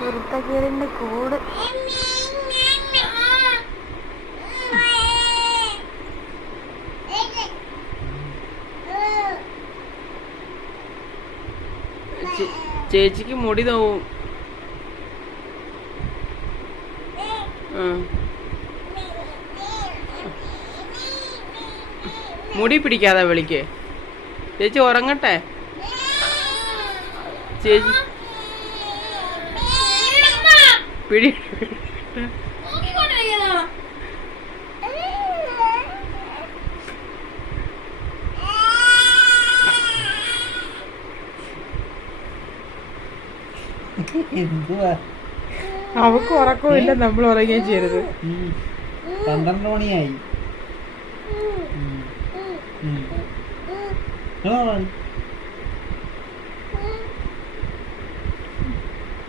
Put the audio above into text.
കുരുത്തക്കേടിന്റെ കൂട്. ചേച്ചിക്ക് മുടി നോവും. മുടി പിടിക്കാതെ വിളിക്ക്. ചേച്ചി ഉറങ്ങട്ടെ. ചേച്ചി പിടി. എന്തുവാ അവക്ക് ഉറക്കമില്ല, നമ്മൾ ഉറങ്ങുകയും ചെയ്യരുത്. 12 മണിയായി.